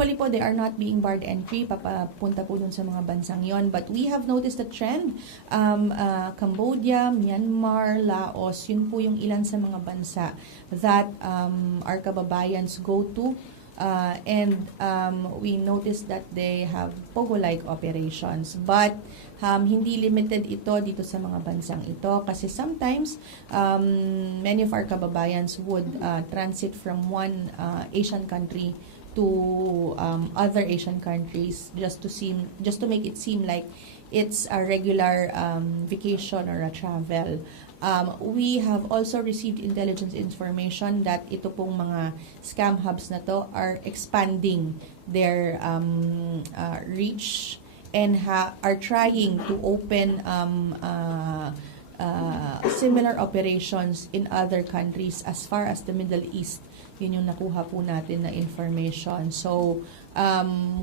Usually po, they are not being barred entry, papunta po dun sa mga bansang yon. But we have noticed a trend, Cambodia, Myanmar, Laos, yun po yung ilan sa mga bansa that our kababayans go to. And we noticed that they have POGO-like operations. But hindi limited ito dito sa mga bansang ito kasi sometimes many of our kababayans would transit from one Asian country to other Asian countries just to make it seem like it's a regular vacation or a travel. We have also received intelligence information that ito pong mga scam hubs na to are expanding their reach and are trying to open similar operations in other countries as far as the Middle East. Yun yung nakuha po natin na information. So,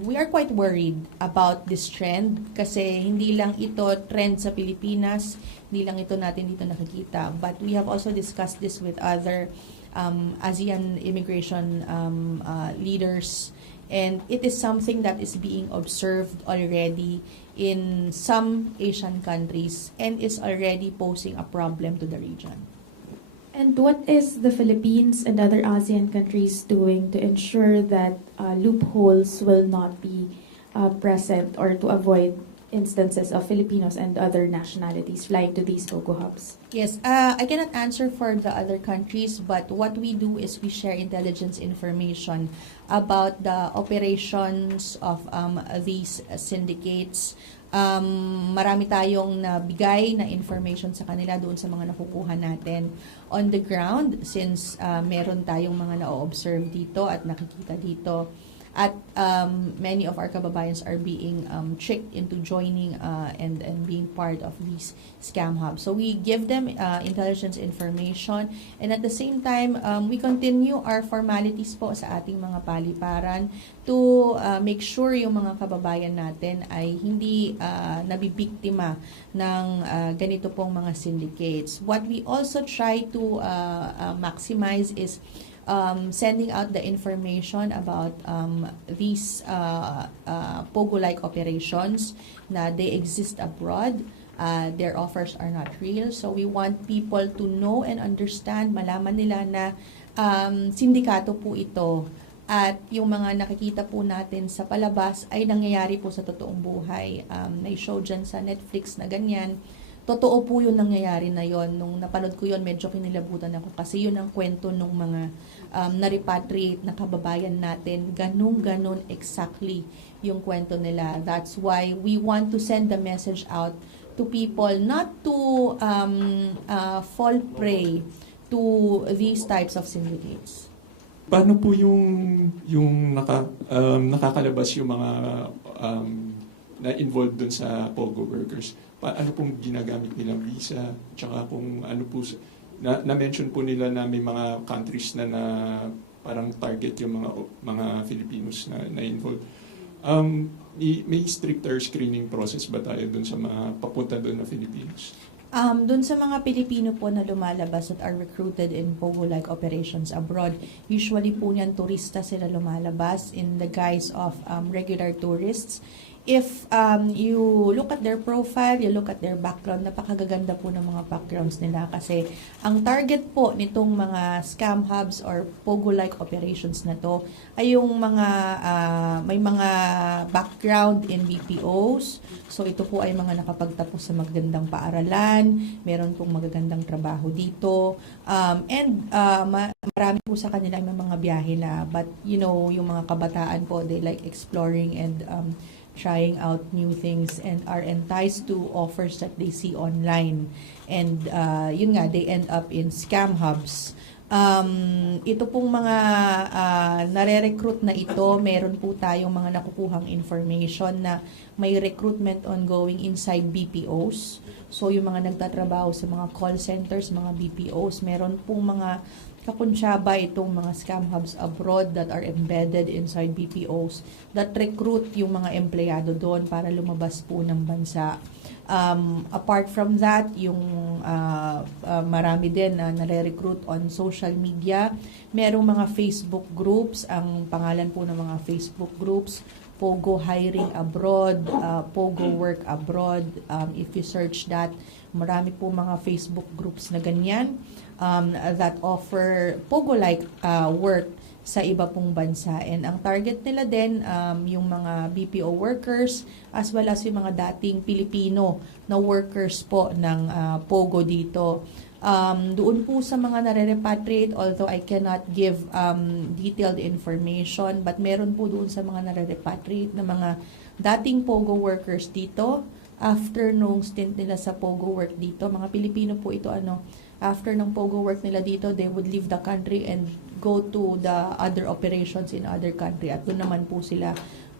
we are quite worried about this trend kasi hindi lang ito trend sa Pilipinas, hindi lang ito natin dito nakikita. But we have also discussed this with other ASEAN immigration leaders, and it is something that is being observed already in some Asian countries and is already posing a problem to the region. And what is the Philippines and other ASEAN countries doing to ensure that loopholes will not be present or to avoid instances of Filipinos and other nationalities flying to these POGO hubs? Yes, I cannot answer for the other countries, but what we do is we share intelligence information about the operations of these syndicates. Marami tayong nabigay na information sa kanila doon sa mga nakukuha natin on the ground since meron tayong mga na-observe dito at nakikita dito. At many of our kababayans are being tricked into joining and being part of these scam hubs. So we give them intelligence information, and at the same time, we continue our formalities po sa ating mga paliparan to make sure yung mga kababayan natin ay hindi nabibiktima ng ganito pong mga syndicates. What we also try to maximize is sending out the information about these POGO-like operations na they exist abroad. Their offers are not real. So we want people to know and understand, malaman nila na sindikato po ito. At yung mga nakikita po natin sa palabas ay nangyayari po sa totoong buhay. May show dyan sa Netflix na ganyan. Totoo po yung nangyayari na yon. Nung napanood ko yon, medyo kinilabutan ako kasi yun ang kwento ng mga na-repatriate na kababayan natin. Ganun exactly yung kwento nila. That's why we want to send the message out to people not to fall prey to these types of syndicates. Paano po yung nakakalabas yung mga na-involved dun sa POGO workers? Ano pong ginagamit nilang visa? Tsaka kung ano po, na-mention po nila na may mga countries na parang target yung mga Filipinos na involved. May stricter screening process ba tayo dun sa mga papunta dun na Filipinos? Doon sa mga Pilipino po na lumalabas at are recruited in POGO-like operations abroad, usually po niyan turista sila lumalabas in the guise of regular tourists. If you look at their profile, you look at their background, napakagaganda po ng mga backgrounds nila kasi ang target po nitong mga scam hubs or POGO-like operations na to ay yung mga may mga background in BPOs. So ito po ay mga nakapagtapos sa magandang paaralan, meron pong magagandang trabaho dito, and marami po sa kanila may mga biyahe na, but you know, yung mga kabataan po, they like exploring and trying out new things and are enticed to offers that they see online. And yun nga, they end up in scam hubs. Ito pong mga nare-recruit na ito, meron po tayong mga nakukuhang information na may recruitment ongoing inside BPOs. So yung mga nagtatrabaho sa mga call centers, mga BPOs, meron pong mga kakunsyaba itong mga scam hubs abroad that are embedded inside BPOs that recruit yung mga empleyado doon para lumabas po ng bansa. Apart from that, yung marami din na nare-recruit on social media. Merong mga Facebook groups, ang pangalan po ng mga Facebook groups, Pogo Hiring Abroad, Pogo Work Abroad. If you search that, marami po mga Facebook groups na ganyan that offer Pogo-like work sa iba pong bansa. And ang target nila din, yung mga BPO workers as well as yung mga dating Pilipino na workers po ng Pogo dito. Doon po sa mga nare-repatriate, although I cannot give detailed information, but meron po doon sa mga nare-repatriate na mga dating Pogo workers dito. After nung stint nila sa Pogo work dito, mga Pilipino po ito, after ng Pogo work nila dito, they would leave the country and go to the other operations in other country. At doon naman po sila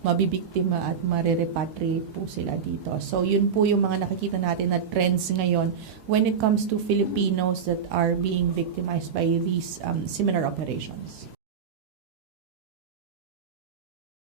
mabibiktima at mare-repatriate po sila dito. So, yun po yung mga nakikita natin na trends ngayon when it comes to Filipinos that are being victimized by these similar operations.